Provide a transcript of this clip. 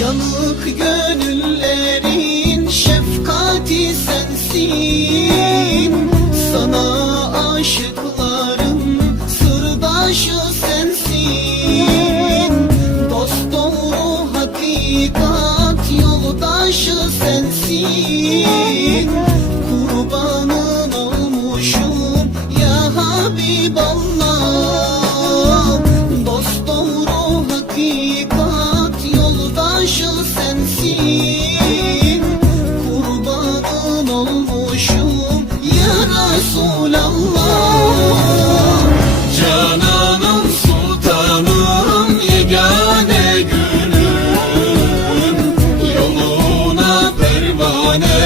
Yanık gönüllerin şefkati sensin. Sana aşıkların sırdaşı sensin. Dost doğru hakikat yoldaşı sensin. Kurbanın olmuşum ya Habiballah aşım sensin. Kurbanın olmuşum ya Resulallah. Cananım sultanım yegane gülüm. Yoluna pervane